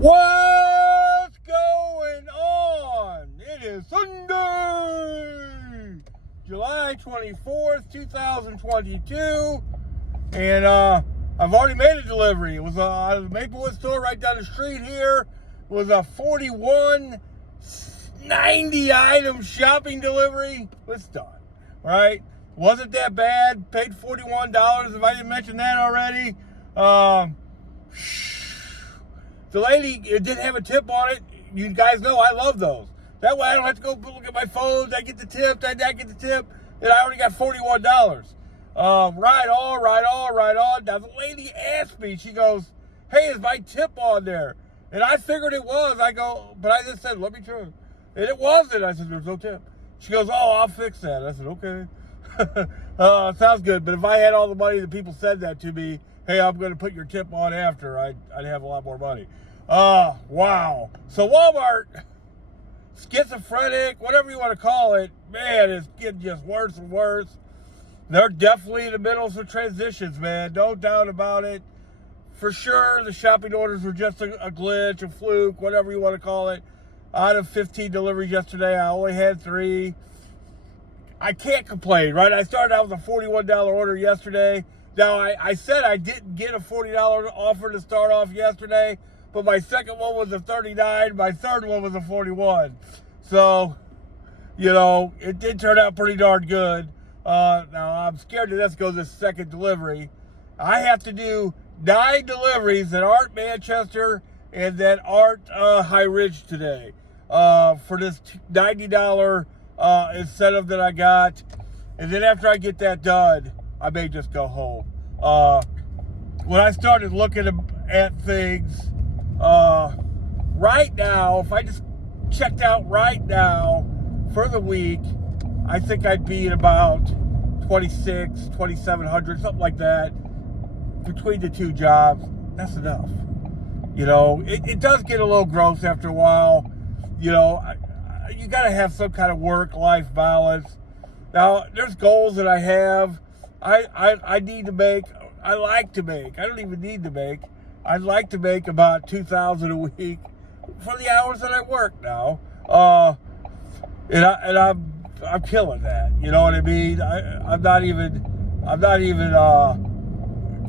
What's going on? It is Sunday, July 24th, 2022, and I've already made a delivery. It was out of the Maplewood store right down the street here. It was a 4190 item shopping delivery. It's done, right? Wasn't that bad. Paid $41, if I didn't mention that already. The lady, it didn't have a tip on it. You guys know I love those. That way I don't have to go look at my phone. I get the tip, I get the tip, and I already got $41. Right on. Now the lady asked me, she goes, hey, is my tip on there? And I figured it was. I go, but I just said, let me try. And it wasn't. I said, there's no tip. She goes, oh, I'll fix that. I said, okay. Sounds good. But if I had all the money that people said that to me, hey, I'm going to put your tip on after, I'd have a lot more money. Wow. So Walmart, schizophrenic, whatever you want to call it, man, it's getting just worse and worse. They're definitely in the middle of some transitions, man. No doubt about it. For sure, the shopping orders were just a glitch, a fluke, whatever you want to call it. Out of 15 deliveries yesterday, I only had 3. I can't complain, right? I started out with a $41 order yesterday. Now, I said I didn't get a $40 offer to start off yesterday, but my second one was a $39. My third one was a $41. So, it did turn out pretty darn good. Now, I'm scared that this goes this second delivery. I have to do 9 deliveries that aren't Manchester and that aren't High Ridge today for this $90 incentive that I got. And then after I get that done, I may just go home. When I started looking at things, right now, if I just checked out right now for the week, I think I'd be at about 2,700, something like that, between the two jobs. That's enough. It does get a little gross after a while. You got to have some kind of work-life balance. Now, there's goals that I have. I need to make, I like to make, I don't even need to make, I'd like to make about $2,000 a week for the hours that I work now. And I'm killing that. You know what I mean? I'm not even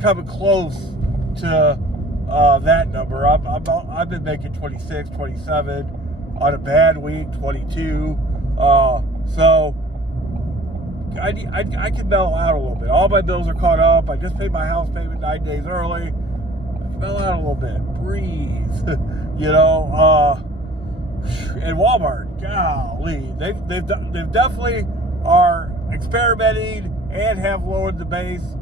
coming close to that number. I've been making 26, 27 on a bad week, 22. So I can mellow out a little bit. All my bills are caught up. I just paid my house payment 9 days early. I can mellow out a little bit. Breathe. And Walmart, golly, they've definitely are experimenting and have lowered the base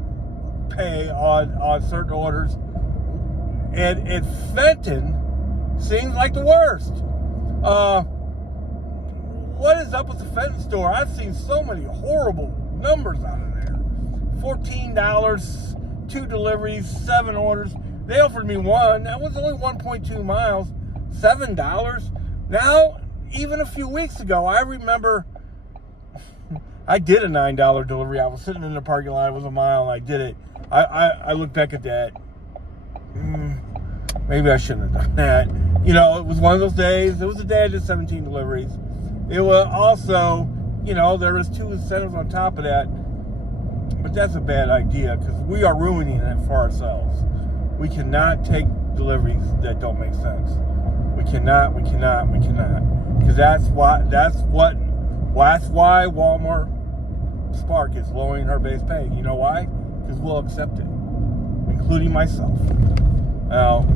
pay on certain orders. And Fenton seems like the worst. What is up with the Fenton store? I've seen so many horrible numbers out of there. $14, 2 deliveries, 7 orders. They offered me one. That was only 1.2 miles. $7. Now, even a few weeks ago, I remember I did a $9 delivery. I was sitting in the parking lot. It was a mile, and I did it. I look back at that. Maybe I shouldn't have done that. It was one of those days. It was a day I did 17 deliveries. It was also, there was 2 incentives on top of that. But that's a bad idea because we are ruining it for ourselves. We cannot take deliveries that don't make sense. We cannot. Because that's why Walmart Spark is lowering her base pay. You know why? Because we'll accept it, including myself. Now,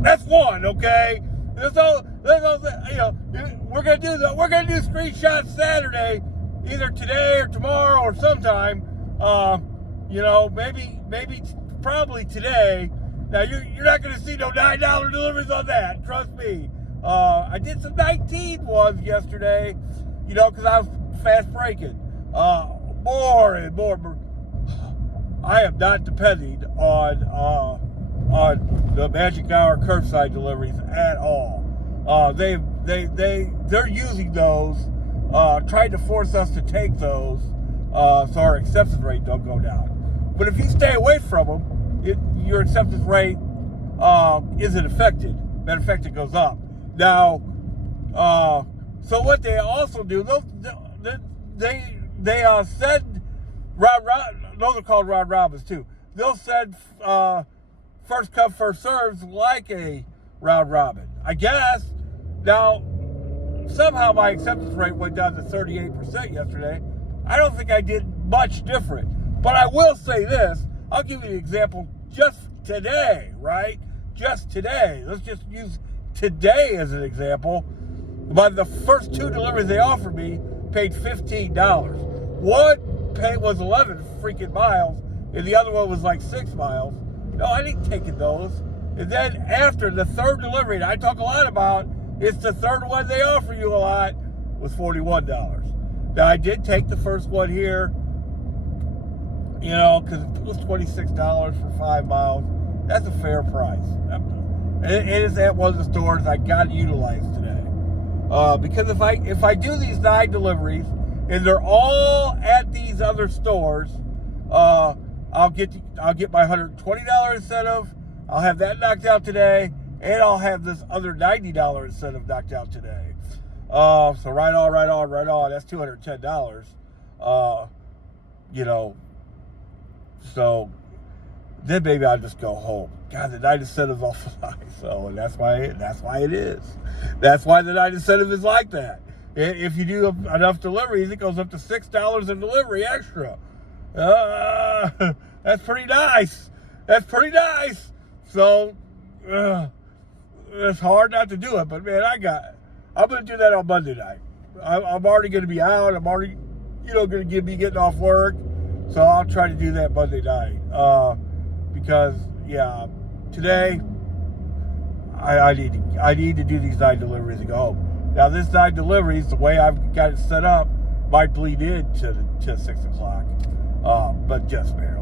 that's one, okay? We're gonna do screenshots Saturday, either today or tomorrow or sometime. Probably today. Now you're not gonna see no $9 deliveries on that. Trust me. I did some 19 ones yesterday, because I was fast breaking. More and more. I am not depending on the magic hour curbside deliveries at all. They're using those, trying to force us to take those, so our acceptance rate don't go down. But if you stay away from them, your acceptance rate isn't affected. Matter of fact, it goes up. Now, so what they also do, they send those are called round robins too. They'll send first come first serves like a round robin, I guess. Now, somehow my acceptance rate went down to 38% yesterday. I don't think I did much different, but I will say this. I'll give you an example just today, right? Just today. Let's just use today as an example. But the first 2 deliveries they offered me paid $15. One was 11 freaking miles, and the other one was like 6 miles. No, I didn't take those. And then after the third delivery, and I talk a lot about, it's the third one they offer you a lot, was $41. Now, I did take the first one here, you know, because it was $26 for 5 miles. That's a fair price. It is at one of the stores I got to utilize today. Because if I do these 9 deliveries and they're all at these other stores, I'll get my $120 incentive. I'll have that knocked out today, and I'll have this other $90 incentive knocked out today. So right on. That's $210. You know. So then maybe I'll just go home. God, the night incentive's awful high, so and that's why it is. That's why the night incentive is like that. If you do enough deliveries, it goes up to $6 a delivery extra. That's pretty nice. So it's hard not to do it, but man, I'm gonna do that on Monday night. I'm already gonna be out. I'm already, gonna be getting off work. So I'll try to do that Monday night. Because today I need to do these 9 deliveries and go home. Now this 9 deliveries, the way I've got it set up, might bleed into 6 o'clock, but just barely.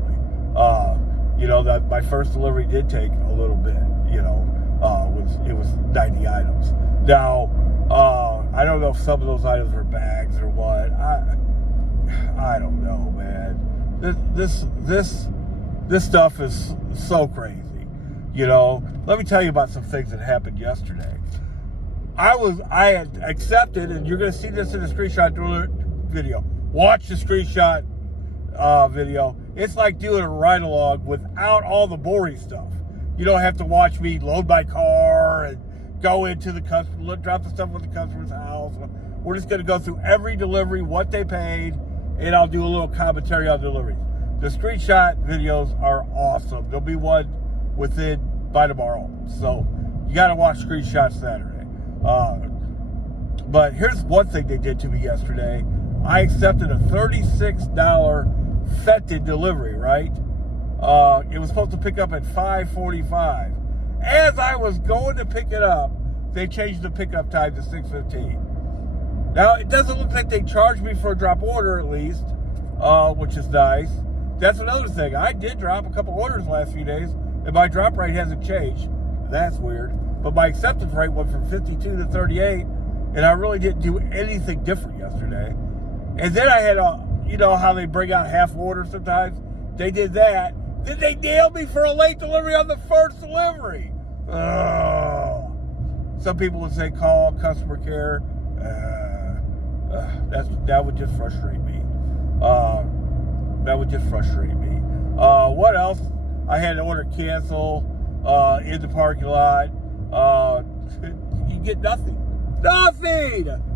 That my first delivery did take a little bit. It was 90 items. Now I don't know if some of those items were bags or what. I don't know, man. This stuff is so crazy. Let me tell you about some things that happened yesterday. I had accepted, and you're going to see this in the screenshot video. Watch the screenshot video. It's like doing a ride along without all the boring stuff. You don't have to watch me load my car and go into the customer, drop the stuff at the customer's house. We're just going to go through every delivery, what they paid, and I'll do a little commentary on deliveries. The screenshot videos are awesome. There'll be one by tomorrow. So you got to watch screenshots Saturday. But here's one thing they did to me yesterday. I accepted a $36 Fetid delivery, right? It was supposed to pick up at 5:45. As I was going to pick it up, they changed the pickup time to 6:15. Now, it doesn't look like they charged me for a drop order, at least, which is nice. That's another thing. I did drop a couple orders the last few days, and my drop rate hasn't changed. That's weird. But my acceptance rate went from 52 to 38, and I really didn't do anything different yesterday. And then I had how they bring out half orders sometimes? They did that. Then they nailed me for a late delivery on the first delivery. Some people would say call customer care. That would just frustrate me. What else? I had an order cancel in the parking lot. You get nothing.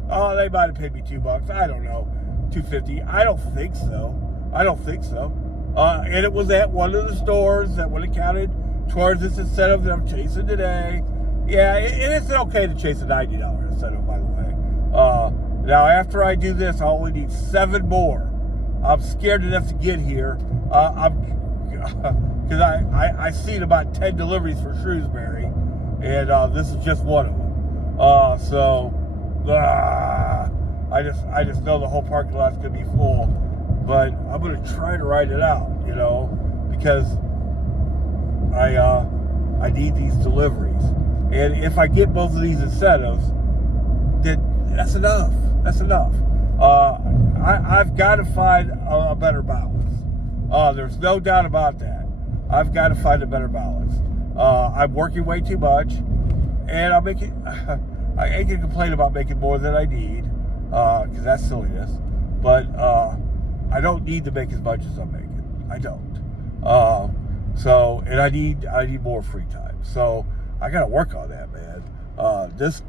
Oh, they might have paid me $2. I don't know. $2.50. I don't think so. And it was at one of the stores that would have counted towards this incentive that I'm chasing today. Yeah, and it's okay to chase a $90 incentive, by the way. Now, after I do this, I only need 7 more. I'm scared enough to get here. Because I seen about 10 deliveries for Shrewsbury, and this is just one of them. I just know the whole parking lot's gonna be full, but I'm gonna try to ride it out, because I need these deliveries, and if I get both of these incentives, then that's enough. I've got to find a better balance. There's no doubt about that. I've got to find a better balance. I'm working way too much, and I'm making. I ain't gonna complain about making more than I need, because that's silliness. But I don't need to make as much as I'm making. I don't. And I need more free time. So I gotta work on that, man. This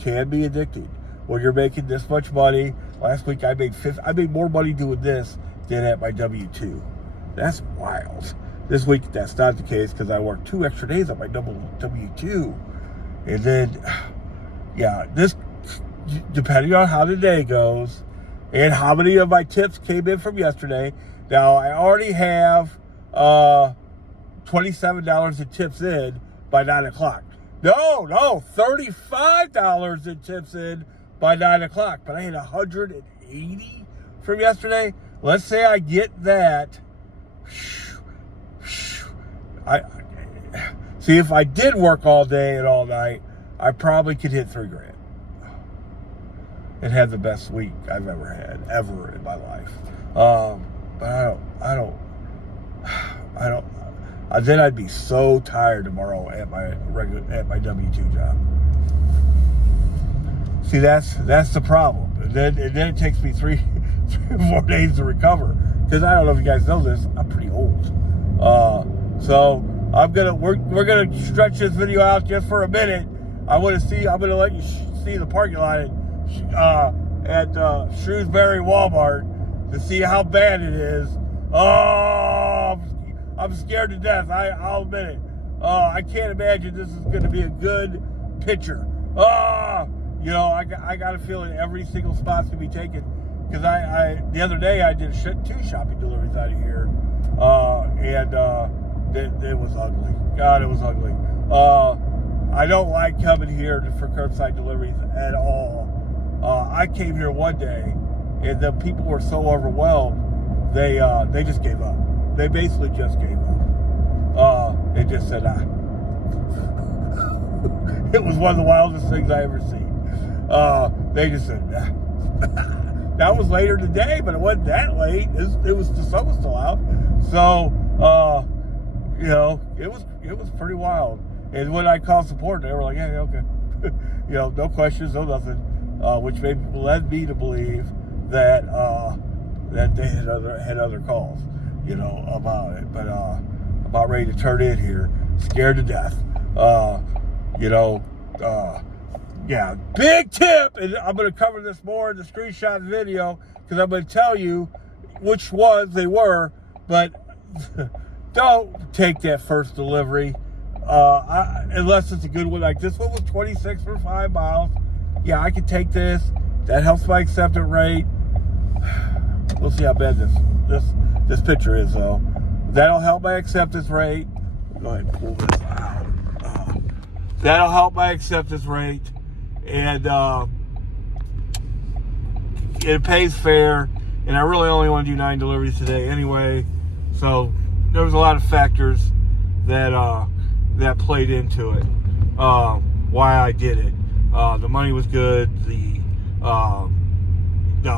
can be addicting when you're making this much money. Last week I made more money doing this than at my W-2. That's wild. This week that's not the case because I worked 2 extra days on my W-2, and then this, depending on how the day goes and how many of my tips came in from yesterday. Now I already have $27 in tips in by 9 o'clock. No, $35 in tips in by 9 o'clock. But I had 180 from yesterday. Let's say I get that. See, if I did work all day and all night, I probably could hit $3,000 and have the best week I've ever had, ever in my life. But I don't. Then I'd be so tired tomorrow at my W-2 job. See, that's the problem. And then it takes me 3 or 4 days to recover, because I don't know if you guys know this, I'm pretty old. So we're gonna stretch this video out just for a minute. I'm gonna let you see the parking lot at Shrewsbury Walmart to see how bad it is. Oh, I'm scared to death. I'll admit it. I can't imagine this is going to be a good picture. I got a feeling every single spot's going to be taken, because the other day I did 2 shopping deliveries out of here, and it was ugly. God, it was ugly. I don't like coming here for curbside deliveries at all. I came here one day, and the people were so overwhelmed, they just gave up. They basically just gave up. It just said, It was one of the wildest things I ever seen. They just said, That was later today, but it wasn't that late. The sun was still out. So, it was pretty wild. And when I called support, they were like, "Yeah, okay." No questions, no nothing. Which led me to believe that they had other calls, about it. But about ready to turn in here, scared to death. Big tip, and I'm going to cover this more in the screenshot video, because I'm going to tell you which ones they were. But don't take that first delivery unless it's a good one. Like this one was 26 for 5 miles. Yeah, I can take this. That helps my acceptance rate. We'll see how bad this picture is, though. That'll help my acceptance rate. Go ahead and pull this out. That'll help my acceptance rate, and it pays fair. And I really only want to do 9 deliveries today anyway. So there was a lot of factors that played into it. Why I did it. The money was good. The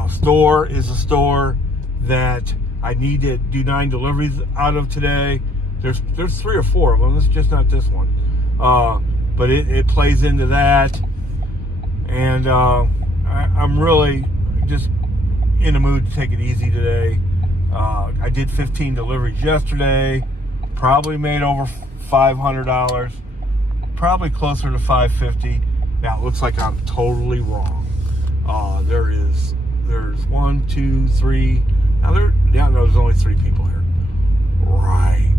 store is a store that I need to do 9 deliveries out of today. There's 3 or 4 of them. It's just not this one. But it plays into that. And I'm really just in the mood to take it easy today. I did 15 deliveries yesterday. Probably made over $500. Probably closer to $550. Now it looks like I'm totally wrong. There's 1, 2, 3. Now there's only 3 people here. Right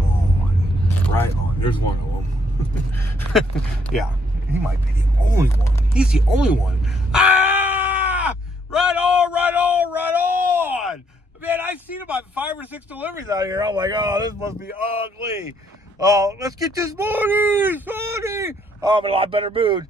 on. There's one of them. Yeah, he might be the only one. He's the only one. Right on. Man, I've seen about 5 or 6 deliveries out here. I'm like, oh, this must be ugly. Oh, let's get this money. I'm in a lot better mood.